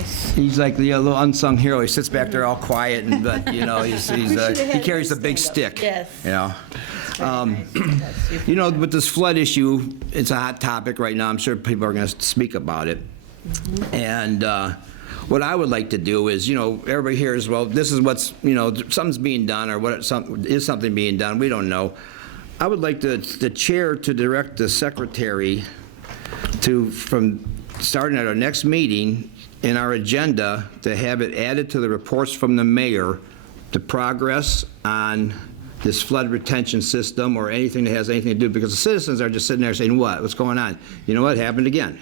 Nice. He's like the little unsung hero. He sits back there all quiet, and but you know he carries a big stick. Yes. You know. Nice. You know, with this flood issue, it's a hot topic right now. I'm sure people are going to speak about it. And what I would like to do is, you know, everybody hears, well, this is what's, you know, something's being done, or what is something being done. We don't know. I would like the chair to direct the secretary to, from starting at our next meeting, in our agenda, to have it added to the reports from the mayor, the progress on this flood retention system or anything that has anything to do, because the citizens are just sitting there saying, what's going on? You know what, happened again.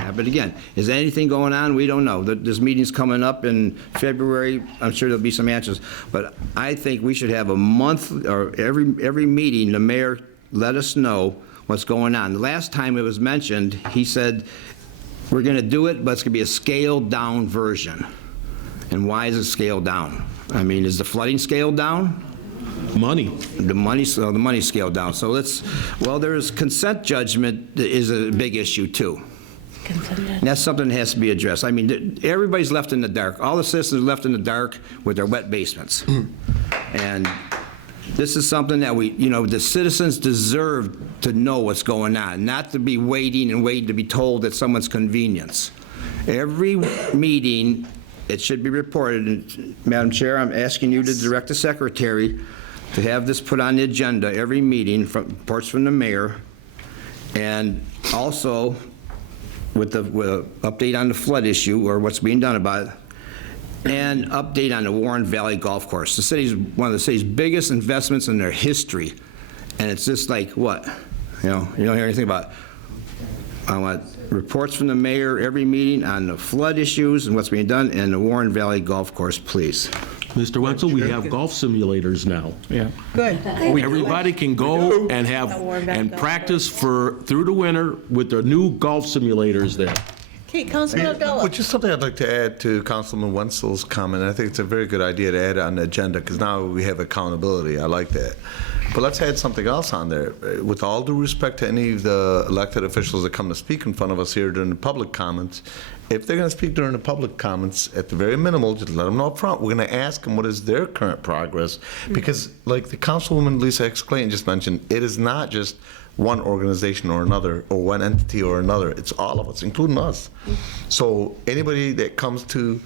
Is anything going on? We don't know. This meeting's coming up in February. I'm sure there'll be some answers. But I think we should have a month, or every meeting, the mayor let us know what's going on. The last time it was mentioned, he said, we're going to do it, but it's going to be a scaled down version. And why is it scaled down? I mean, is the flooding scaled down? Money. The money scaled down. So there's consent judgment is a big issue too. And that's something that has to be addressed. I mean, everybody's left in the dark. All the citizens are left in the dark with their wet basements. And this is something that the citizens deserve to know what's going on, not to be waiting to be told at someone's convenience. Every meeting, it should be reported. And, Madam Chair, I'm asking you to direct the secretary to have this put on the agenda every meeting, reports from the mayor, and also with the update on the flood issue or what's being done about it, and update on the Warren Valley Golf Course. The city's one of the city's biggest investments in their history, and it's just like what? You don't hear anything about it. I want reports from the mayor every meeting on the flood issues and what's being done, and the Warren Valley Golf Course, please. Mr. Wenzel, we have golf simulators now. Yeah. Good. Everybody can go and practice through the winter with the new golf simulators there. Okay, Councilman Abdullah. Which is something I'd like to add to Councilman Wenzel's comment. I think it's a very good idea to add it on the agenda, because now we have accountability. I like that. But let's add something else on there. With all due respect to any of the elected officials that come to speak in front of us here during the public comments, if they're going to speak during the public comments, at the very minimal, just let them know up front. We're going to ask them what is their current progress. Because like the Councilwoman Lisa X. Clayton just mentioned, it is not just one organization or another, or one entity or another. It's all of us, including us. So anybody that comes to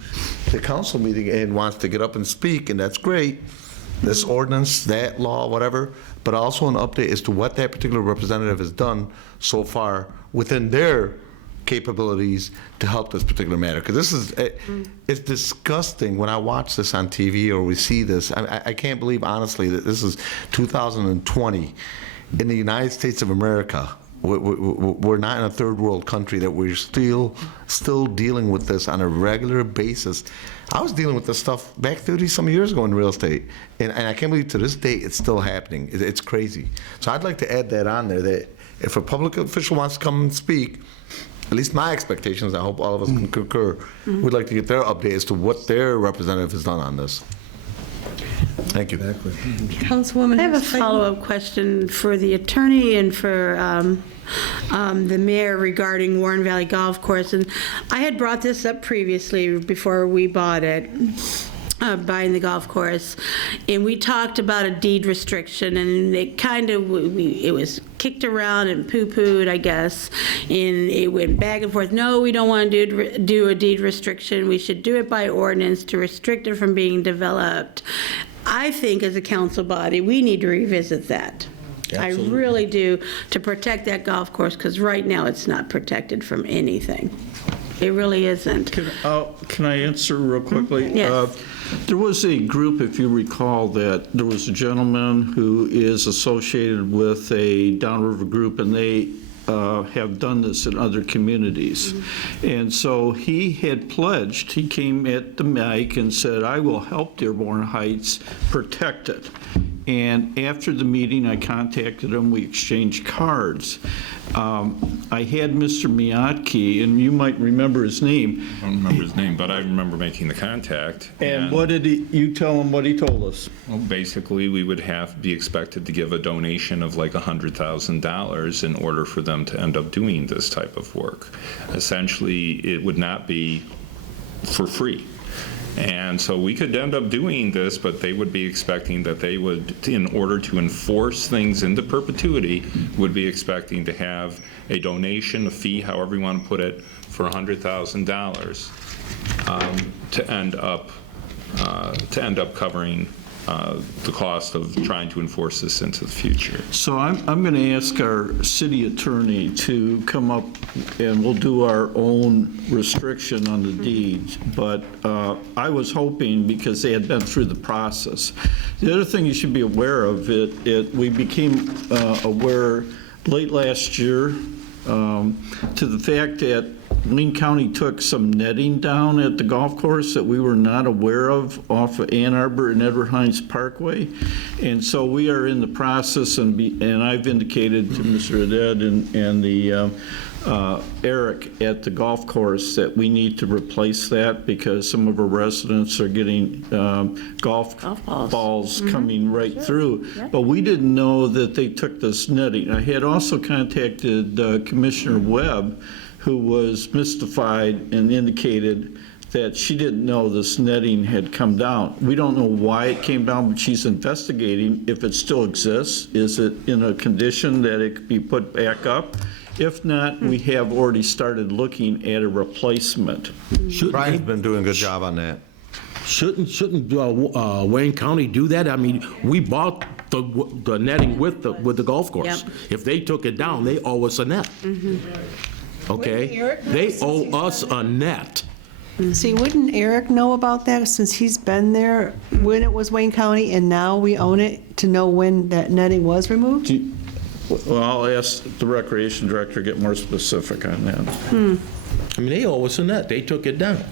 the council meeting and wants to get up and speak, and that's great, this ordinance, that law, whatever, but also an update as to what that particular representative has done so far within their capabilities to help this particular matter. Because this is, it's disgusting when I watch this on TV or we see this. I can't believe, honestly, that this is 2020 in the United States of America. We're not in a third world country, that we're still dealing with this on a regular basis. I was dealing with this stuff back 30-some years ago in real estate, and I can't believe to this day it's still happening. It's crazy. So I'd like to add that on there, that if a public official wants to come and speak, at least my expectations, I hope all of us can concur, we'd like to get their update as to what their representative has done on this. Thank you. Councilwoman. I have a follow-up question for the attorney and for the mayor regarding Warren Valley Golf Course. And I had brought this up previously before we bought it, buying the golf course, and we talked about a deed restriction, and it kind of, it was kicked around and poo-pooed, I guess, and it went back and forth. No, we don't want to do a deed restriction. We should do it by ordinance to restrict it from being developed. I think as a council body, we need to revisit that. Absolutely. I really do, to protect that golf course, because right now it's not protected from anything. It really isn't. Can I answer real quickly? Yes. There was a group, if you recall, that there was a gentleman who is associated with a downriver group, and they have done this in other communities. And so he had pledged, he came at the mic and said, I will help Dearborn Heights protect it. And after the meeting, I contacted him. We exchanged cards. I had Mr. Miyake, and you might remember his name. I don't remember his name, but I remember making the contact. And what did you tell him what he told us? Well, basically, we would be expected to give a donation of like $100,000 in order for them to end up doing this type of work. Essentially, it would not be for free. And so we could end up doing this, but they would be expecting that they would, in order to enforce things into perpetuity, would be expecting to have a donation, a fee, however you want to put it, for $100,000 to end up covering the cost of trying to enforce this into the future. So I'm going to ask our city attorney to come up, and we'll do our own restriction on the deeds, but I was hoping, because they had been through the process. The other thing you should be aware of, we became aware late last year to the fact that Wayne County took some netting down at the golf course that we were not aware of off of Ann Arbor and Dearborn Heights Parkway. And so we are in the process, and I've indicated to Mr. Haddad and the Eric at the golf course that we need to replace that, because some of our residents are getting golf balls coming right through. But we didn't know that they took this netting. I had also contacted Commissioner Webb, who was mystified and indicated that she didn't know this netting had come down. We don't know why it came down, but she's investigating if it still exists. Is it in a condition that it could be put back up? If not, we have already started looking at a replacement. Brian's been doing a good job on that. Shouldn't Wayne County do that? I mean, we bought the netting with the golf course. Yep. If they took it down, they owe us a net. Okay? Wouldn't Eric know They since owe he's us a net. See, wouldn't Eric know about that since he's been there when it was Wayne County and now we own it, to know when that netting was removed? Well, I'll ask the recreation director to get more specific on that. I mean, they owe us a net. They took it down.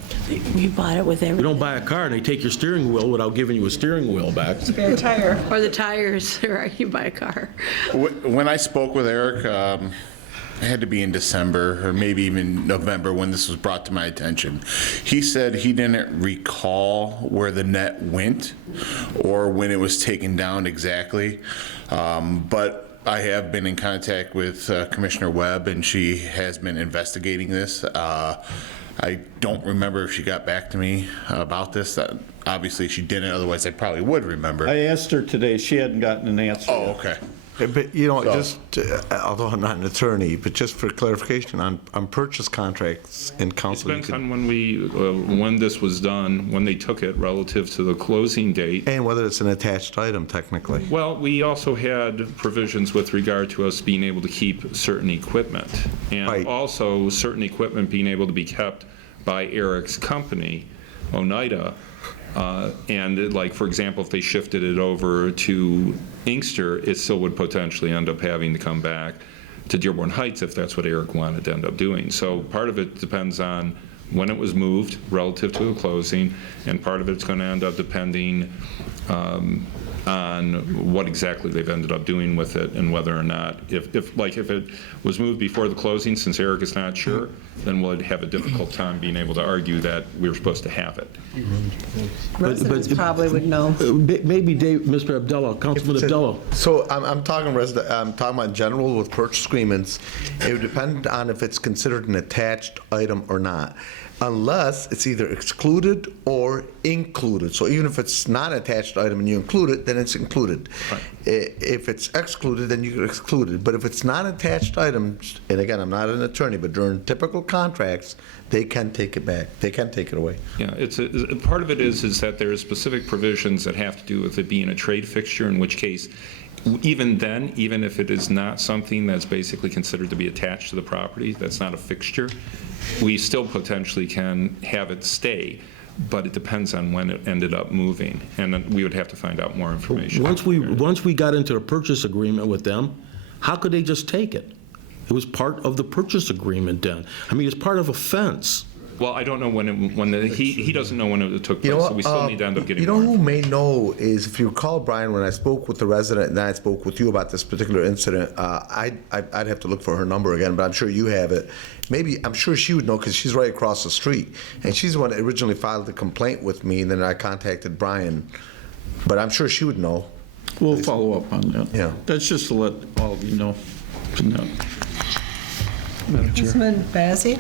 We bought it with You everything. don't buy a car and they take your steering wheel without giving you a steering wheel back. Spare tire. Or the tires, right, you buy a car. When I spoke with Eric, it had to be in December or maybe even November when this was brought to my attention. He said he didn't recall where the net went or when it was taken down exactly, but I have been in contact with Commissioner Webb, and she has been investigating this. I don't remember if she got back to me about this. Obviously, she didn't. Otherwise, I probably would remember. I asked her today. She hadn't gotten an answer Oh, yet. okay. But, you know, So- just, although I'm not an attorney, but just for clarification, on purchase contracts in council, you Depends can, on when this was done, when they took it relative to the closing date. and whether it's an attached item technically. Well, we also had provisions with regard to us being able to keep certain equipment. And Right. also certain equipment being able to be kept by Eric's company, Oneida. And like, for example, if they shifted it over to Inkster, it still would potentially end up having to come back to Dearborn Heights if that's what Eric wanted to end up doing. So part of it depends on when it was moved relative to the closing, and part of it's going to end up depending on what exactly they've ended up doing with it, and whether or not, if it was moved before the closing, since Eric is not sure, then we'll have a difficult time being able to argue that we were supposed to have it. Residents probably would know. Maybe Mr. Abdullah, Councilman Abdullah. So I'm talking about general with purchase agreements. It would depend on if it's considered an attached item or not, unless it's either excluded or included. So even if it's not an attached item and you include it, then it's included. If it's excluded, then you exclude it. But if it's not attached items, and again, I'm not an attorney, but during typical contracts, they can take it back. They can take it away. Yeah, part of it is that there are specific provisions that have to do with it being a trade fixture, in which case, even then, even if it is not something that's basically considered to be attached to the property, that's not a fixture, we still potentially can have it stay, but it depends on when it ended up moving, and then we would have to find out more information. Once we got into the purchase agreement with them, how could they just take it? It was part of the purchase agreement then. I mean, it's part of a fence. Well, I don't know he doesn't know when it took You know place, what? so we still need to end up getting You know more. who may know is, if you recall, Brian, when I spoke with the resident and then I spoke with you about this particular incident, I'd have to look for her number again, but I'm sure you have it. Maybe, I'm sure she would know because she's right across the street. And she's the one that originally filed the complaint with me, and then I contacted Brian. But I'm sure she would know. We'll follow up on that. Yeah. That's just to let all of you know. Madam Chair. Councilman Bazey?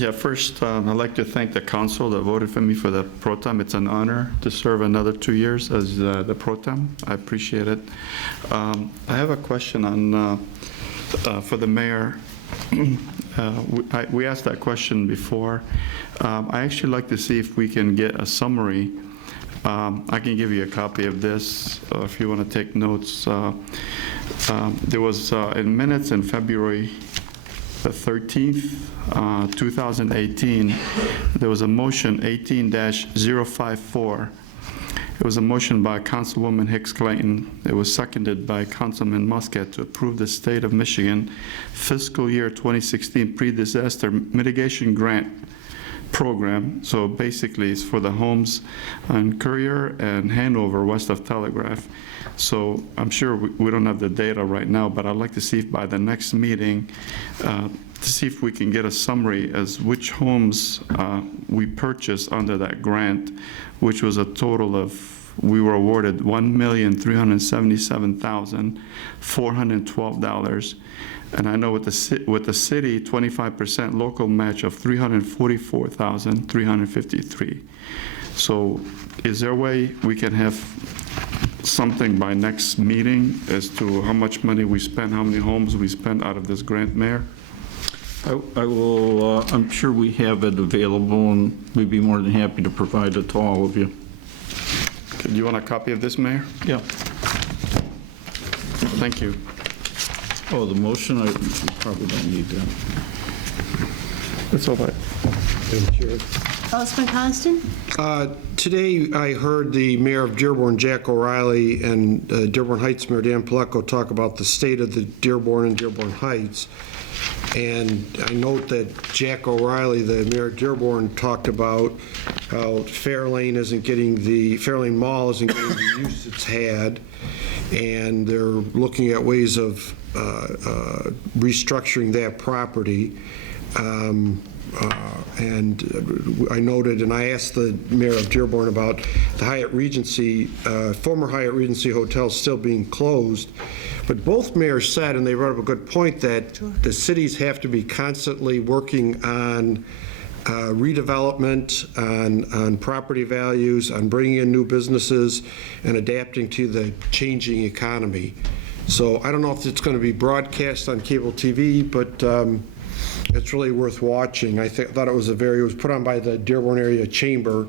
Yeah, first, I'd like to thank the council that voted for me for the pro tem. It's an honor to serve another 2 years as the pro tem. I appreciate it. I have a question on, for the mayor. We asked that question before. I actually like to see if we can get a summary. I can give you a copy of this if you want to take notes. There was in minutes in February the 13th, 2018, there was a motion 18-054. It was a motion by Councilwoman Hicks Clayton. It was seconded by Councilman Muscat to approve the State of Michigan fiscal year 2016 pre-disaster mitigation grant program. So basically it's for the homes on Courier and Hanover west of Telegraph. So I'm sure we don't have the data right now, but I'd like to see if by the next meeting to see if we can get a summary as which homes we purchased under that grant, which was a total of, we were awarded $1,377,412. And I know with the city, 25% local match of $344,353. So is there a way we can have something by next meeting as to how much money we spent, how many homes we spent out of this grant, Mayor? I will, I'm sure we have it available, and we'd be more than happy to provide it to all of you. Do you want a copy of this, Mayor? Yeah. Thank you. Oh, the motion, I probably don't need that. That's all right. Councilman Constant? Today, I heard the mayor of Dearborn, Jack O'Reilly, and Dearborn Heights Mayor Dan Paleko talk about the state of the Dearborn and Dearborn Heights. And I note that Jack O'Reilly, the mayor of Dearborn, talked about how Fairlane Mall isn't getting the use it's had, and they're looking at ways of restructuring that property. And I noted, and I asked the mayor of Dearborn about the Hyatt Regency, former Hyatt Regency Hotel still being closed. But both mayors said, and they brought up a good point, that the cities have to be constantly working on redevelopment, on property values, on bringing in new businesses, and adapting to the changing economy. So I don't know if it's going to be broadcast on cable TV, but it's really worth watching. I thought it was it was put on by the Dearborn Area Chamber,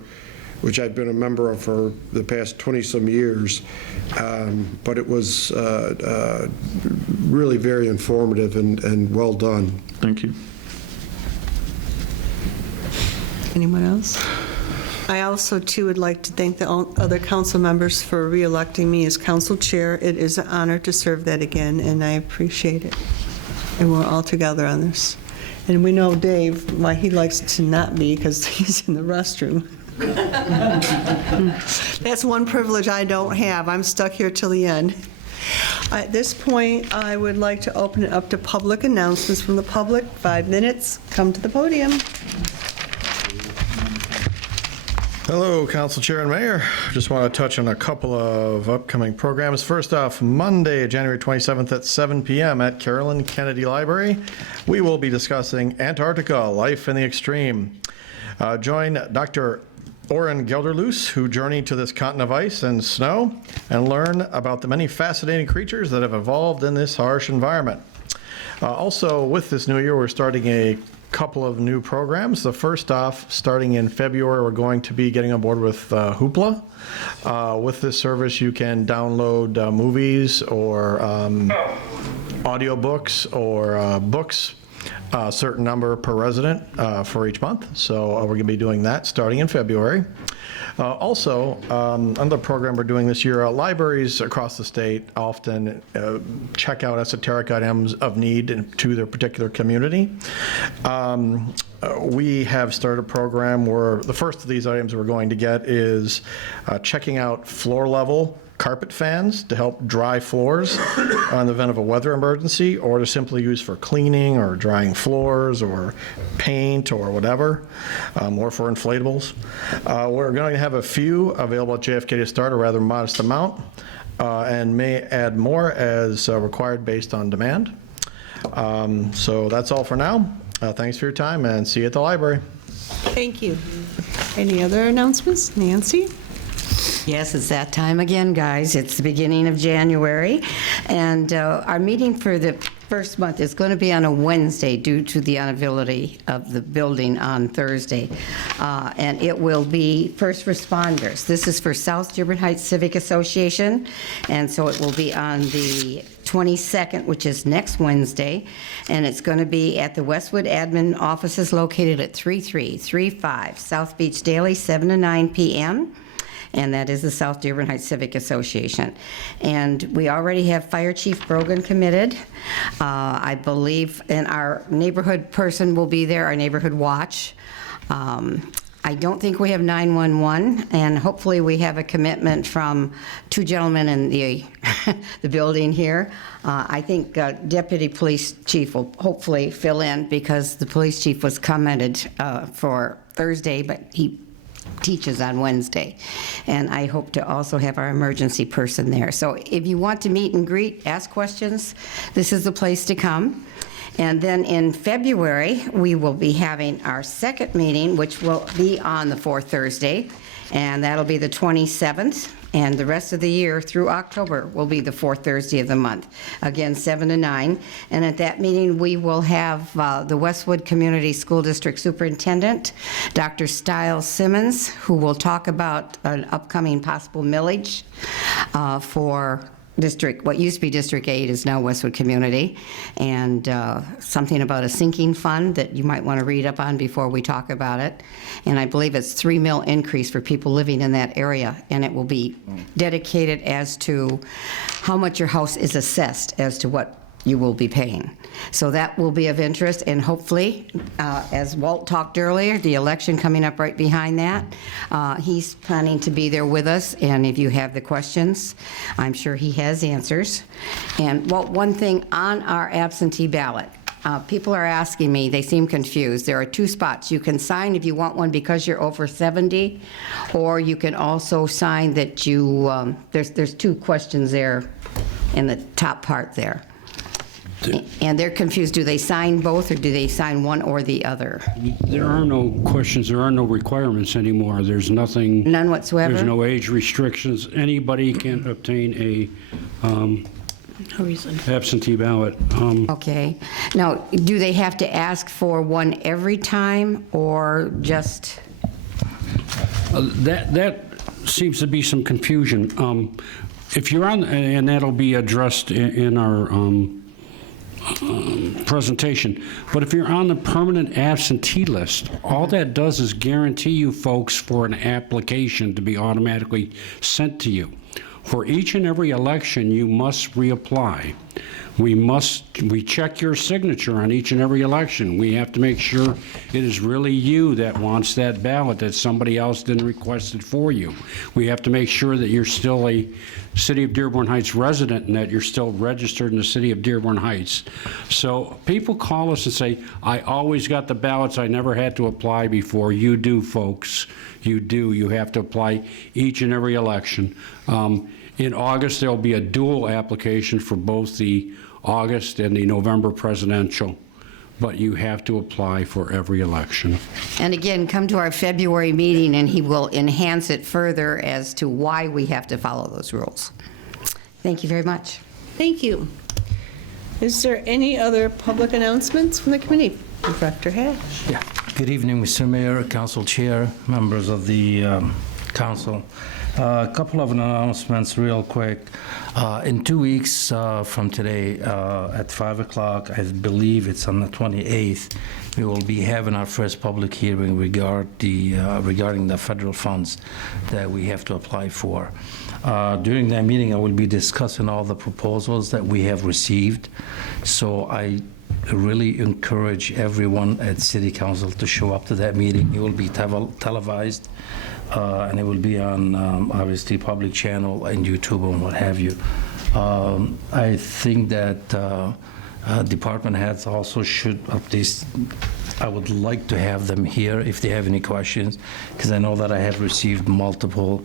which I've been a member of for the past 20-some years. But it was really very informative and well done. Thank you. Anyone else? I also, too, would like to thank the other council members for re-electing me as council chair. It is an honor to serve that again, and I appreciate it. And we're all together on this. And we know Dave, why he likes to not be, because he's in the restroom. That's one privilege I don't have. I'm stuck here till the end. At this point, I would like to open it up to public announcements from the public. 5 minutes. Come to the podium. Hello, Council Chair and Mayor. Just want to touch on a couple of upcoming programs. First off, Monday, January 27th at 7 p.m. at Carolyn Kennedy Library, we will be discussing Antarctica, Life in the Extreme. Join Dr. Oren Gelderloos, who journeyed to this continent of ice and snow, and learn about the many fascinating creatures that have evolved in this harsh environment. Also, with this new year, we're starting a couple of new programs. The first off, starting in February, we're going to be getting on board with Hoopla. With this service, you can download movies or audiobooks or books, a certain number per resident for each month. So we're going to be doing that starting in February. Also, another program we're doing this year, libraries across the state often check out esoteric items of need to their particular community. We have started a program where the first of these items we're going to get is checking out floor level carpet fans to help dry floors on the event of a weather emergency, or to simply use for cleaning or drying floors or paint or whatever, or for inflatables. We're going to have a few available at JFK to start, a rather modest amount, and may add more as required based on demand. So that's all for now. Thanks for your time, and see you at the library. Thank you. Any other announcements? Nancy? Yes, it's that time again, guys. It's the beginning of January, and our meeting for the first month is going to be on a Wednesday due to the unavailability of the building on Thursday, and it will be first responders. This is for South Dearborn Heights Civic Association, and so it will be on the 22nd, which is next Wednesday, and it's going to be at the Westwood Admin offices located at 3335 South Beach Daily, 7 to 9 p.m., and that is the South Dearborn Heights Civic Association. And we already have Fire Chief Brogan committed. I believe, and our neighborhood person will be there, our neighborhood watch. I don't think we have 911, and hopefully we have a commitment from two gentlemen in the the building here. I think Deputy Police Chief will hopefully fill in because the police chief was commended for Thursday, but he teaches on Wednesday. And I hope to also have our emergency person there. So if you want to meet and greet, ask questions, this is the place to come. And then in February, we will be having our second meeting, which will be on the fourth Thursday, and that'll be the 27th. And the rest of the year through October will be the fourth Thursday of the month, again, 7 to 9. And at that meeting, we will have the Westwood Community School District Superintendent, Dr. Stiles Simmons, who will talk about an upcoming possible millage for District, what used to be District 8 is now Westwood Community, and something about a sinking fund that you might want to read up on before we talk about it. And I believe it's $3 million increase for people living in that area, and it will be dedicated as to how much your house is assessed as to what you will be paying. So that will be of interest, and hopefully, as Walt talked earlier, the election coming up right behind that, he's planning to be there with us, and if you have the questions, I'm sure he has answers. And Walt, one thing on our absentee ballot, people are asking me, they seem confused. There are two spots. You can sign if you want one because you're over 70, or you can also sign that you, there's two questions there in the top part there. And they're confused. Do they sign both, or do they sign one or the other? There are no questions. There are no requirements anymore. There's nothing. None whatsoever? There's no age restrictions. Anybody can obtain a absentee ballot. Okay. Now, do they have to ask for one every time, or just? That seems to be some confusion. If you're on, and that'll be addressed in our presentation, but if you're on the permanent absentee list, all that does is guarantee you folks for an application to be automatically sent to you. For each and every election, you must reapply. We check your signature on each and every election. We have to make sure it is really you that wants that ballot, that somebody else didn't request it for you. We have to make sure that you're still a City of Dearborn Heights resident and that you're still registered in the City of Dearborn Heights. So people call us and say, I always got the ballots, I never had to apply before. You do, folks. You do. You have to apply each and every election. In August, there'll be a dual application for both the August and the November presidential, but you have to apply for every election. And again, come to our February meeting, and he will enhance it further as to why we have to follow those rules. Thank you very much. Thank you. Is there any other public announcements from the committee? Director Hatch. Yeah. Good evening, Mr. Mayor, Council Chair, members of the Council. A couple of announcements real quick. In 2 weeks from today at 5 o'clock, I believe it's on the 28th, we will be having our first public hearing regarding the federal funds that we have to apply for. During that meeting, I will be discussing all the proposals that we have received. So I really encourage everyone at City Council to show up to that meeting. It will be televised. And it will be on, obviously, public channel and YouTube and what have you. I think that department heads also should, at least I would like to have them here if they have any questions, because I know that I have received multiple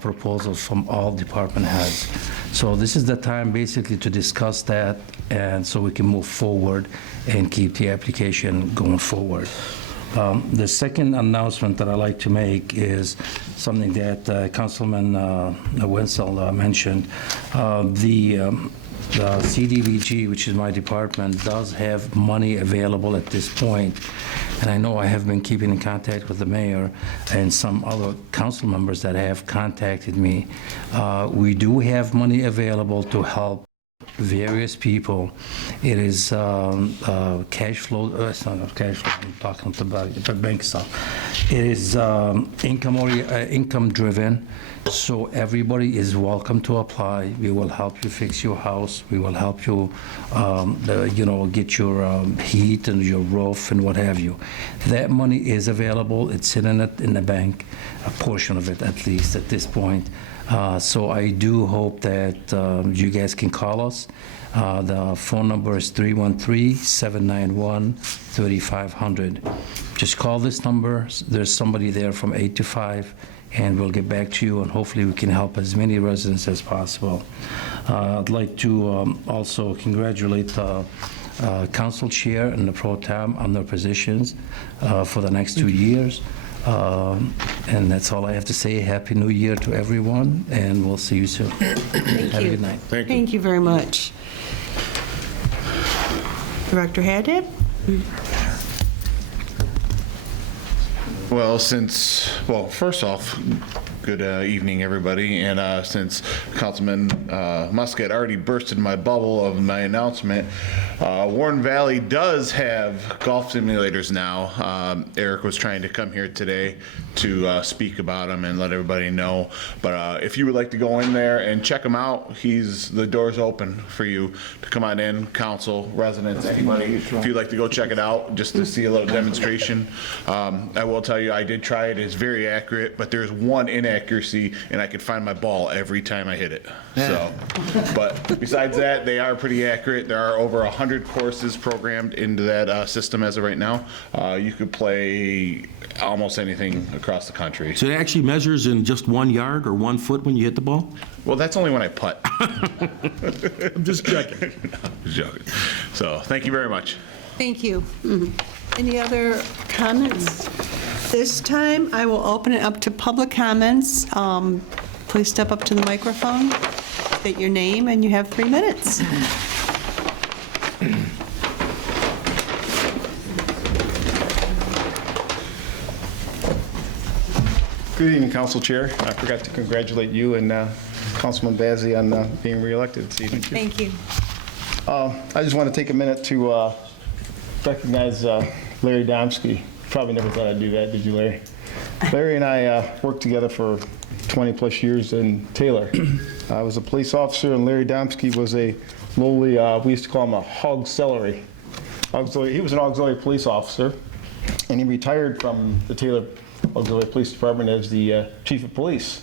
proposals from all department heads. So this is the time basically to discuss that, and so we can move forward and keep the application going forward. The second announcement that I'd like to make is something that Councilman Wenzel mentioned. The CDBG, which is my department, does have money available at this point. And I know I have been keeping in contact with the mayor and some other council members that have contacted me. We do have money available to help various people. It is cash flow, it's not cash flow, I'm talking about the bank stuff. It is income driven, so everybody is welcome to apply. We will help you fix your house. We will help you, get your heat and your roof and what have you. That money is available. It's sitting in the bank, a portion of it at least at this point. So I do hope that you guys can call us. The phone number is 313-791-3500. Just call this number. There's somebody there from 8 to 5, and we'll get back to you, and hopefully we can help as many residents as possible. I'd like to also congratulate the council chair and the pro tem on their positions for the next 2 years. And that's all I have to say. Happy New Year to everyone, and we'll see you soon. Have a good night. Thank you very much. Director Haddad? Well, first off, good evening, everybody. And since Councilman Muscat already bursted my bubble of my announcement, Warren Valley does have golf simulators now. Eric was trying to come here today to speak about them and let everybody know. But if you would like to go in there and check them out, the door's open for you to come on in, council, residents, anybody. If you'd like to go check it out, just to see a little demonstration. I will tell you, I did try it. It's very accurate, but there's one inaccuracy, and I could find my ball every time I hit it. So, but besides that, they are pretty accurate. There are over 100 courses programmed into that system as of right now. You could play almost anything across the country. So it actually measures in just 1 yard or 1 foot when you hit the ball? Well, that's only when I putt. I'm just checking. No, I'm just joking. So, thank you very much. Thank you. Any other comments? This time, I will open it up to public comments. Please step up to the microphone, state your name, and you have 3 minutes. Good evening, Council Chair. I forgot to congratulate you and Councilman Bazey on being reelected this evening. Thank you. I just want to take a minute to recognize Larry Domsky. Probably never thought I'd do that, did you, Larry? Larry and I worked together for 20-plus years in Taylor. I was a police officer, and Larry Domsky was a lowly, we used to call him a hog celery. He was an auxiliary police officer, and he retired from the Taylor Auxiliary Police Department as the chief of police.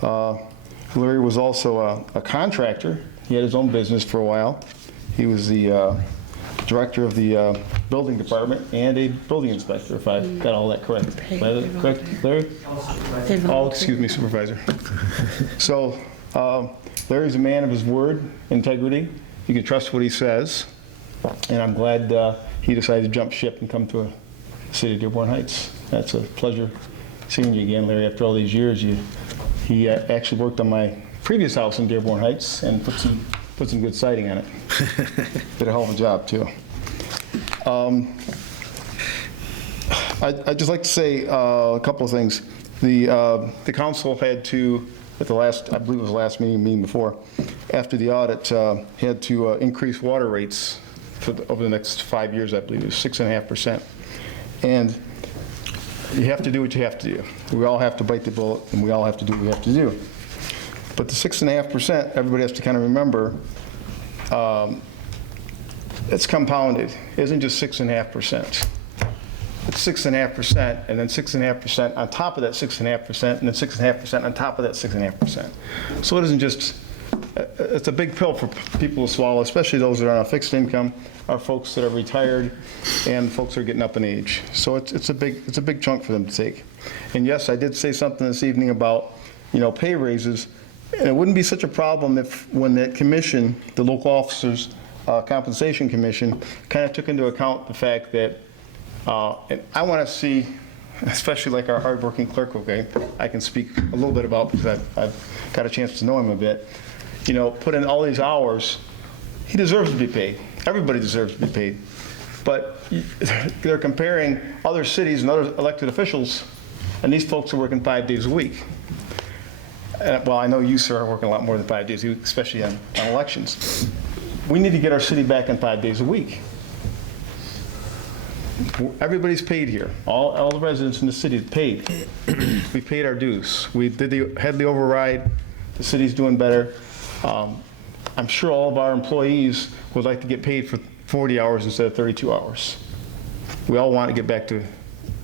Larry was also a contractor. He had his own business for a while. He was the director of the building department and a building inspector, if I got all that correct. Is that correct, Larry? Oh, excuse me, Supervisor. So Larry's a man of his word, integrity. You can trust what he says. And I'm glad he decided to jump ship and come to the city of Dearborn Heights. That's a pleasure seeing you again, Larry, after all these years. He actually worked on my previous house in Dearborn Heights and put some good siding on it. Did a hell of a job, too. I'd just like to say a couple of things. The council had to, at the last, I believe it was the last meeting before, after the audit, had to increase water rates over the next 5 years, I believe it was 6.5%. And you have to do what you have to do. We all have to bite the bullet, and we all have to do what we have to do. But the 6.5%, everybody has to kind of remember, it's compounded. It isn't just 6.5%. It's 6.5%, and then 6.5% on top of that 6.5%, and then 6.5% on top of that 6.5%. So it isn't just it's a big pill for people to swallow, especially those that are on a fixed income, our folks that are retired, and folks that are getting up in age. So it's a big chunk for them to take. And yes, I did say something this evening about, pay raises, and it wouldn't be such a problem if when that commission, the local officers compensation commission, kind of took into account the fact that, and I want to see, especially like our hardworking clerk, okay, I can speak a little bit about because I've got a chance to know him a bit, put in all these hours, he deserves to be paid. Everybody deserves to be paid. But they're comparing other cities and other elected officials, and these folks are working 5 days a week. Well, I know you, sir, are working a lot more than 5 days a week, especially on elections. We need to get our city back on 5 days a week. Everybody's paid here. All the residents in the city are paid. We paid our dues. We had the override. The city's doing better. I'm sure all of our employees would like to get paid for 40 hours instead of 32 hours. We all want to get back to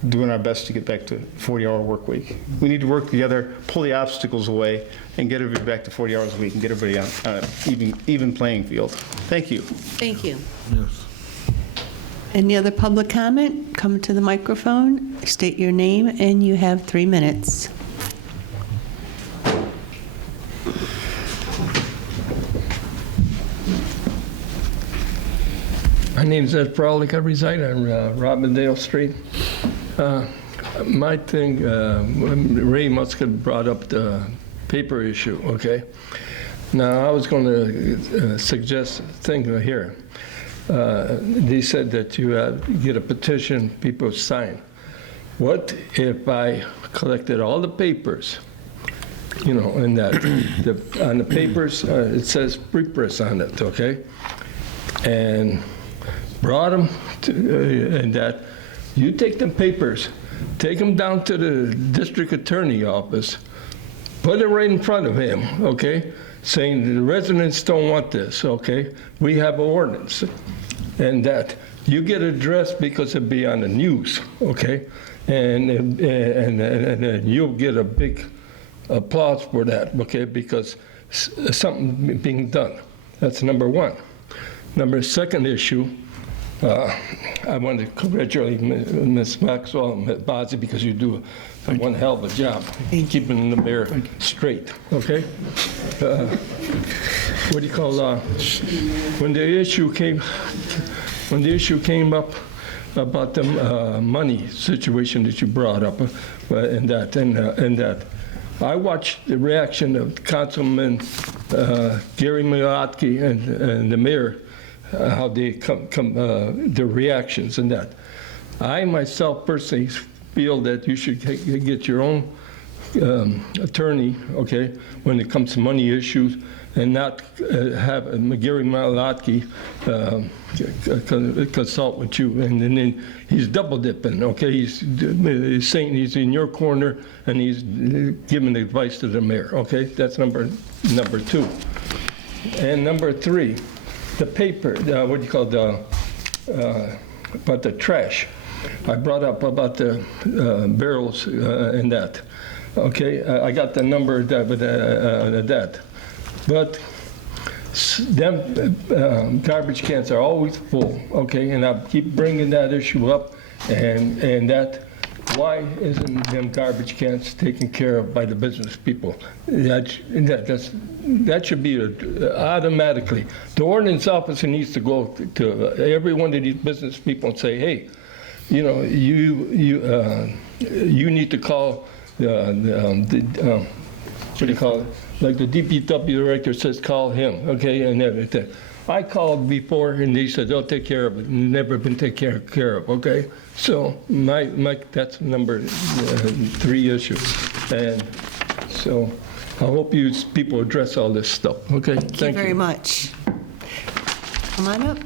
doing our best to get back to 40-hour work week. We need to work together, pull the obstacles away, and get everybody back to 40 hours a week and get everybody on an even playing field. Thank you. Thank you. Yes. Any other public comment? Come to the microphone, state your name, and you have 3 minutes. My name is Ed Frolick. I reside on Robindale Street. My thing, Ray Muscat brought up the paper issue, okay? Now, I was going to suggest a thing here. They said that you get a petition, people sign. What if I collected all the papers, and that on the papers, it says free press on it, okay? And brought them to, and that you take them papers, take them down to the district attorney office, put it right in front of him, okay? Saying the residents don't want this, okay? We have an ordinance. And that you get addressed because it'll be on the news, okay? And you'll get a big applause for that, okay? Because something being done. That's number one. Second issue, I want to congratulate Ms. Maxwell and Ms. Bazzi because you do one hell of a job keeping the mayor straight, okay? What do you call, when the issue came up about the money situation that you brought up and that, I watched the reaction of Councilman Gary Milotki and the mayor, how they their reactions and that. I myself personally feel that you should get your own attorney, okay, when it comes to money issues, and not have Gary Milotki consult with you. And then he's double dipping, okay? He's saying he's in your corner and he's giving advice to the mayor, okay? That's number two. And number three, the paper, what do you call about the trash. I brought up about the barrels and that. Okay, I got the number of that. But them garbage cans are always full, okay? And I keep bringing that issue up, and that, why isn't them garbage cans taken care of by the business people? That should be automatically. The ordinance officer needs to go to every one of these business people and say, hey, you need to call what do you call it? Like the DPW director says, call him, okay, and everything. I called before, and they said they'll take care of it. Never been taken care of, okay? So that's number 3 issue, and so I hope you people address all this stuff, okay? Thank you very much. Come on up.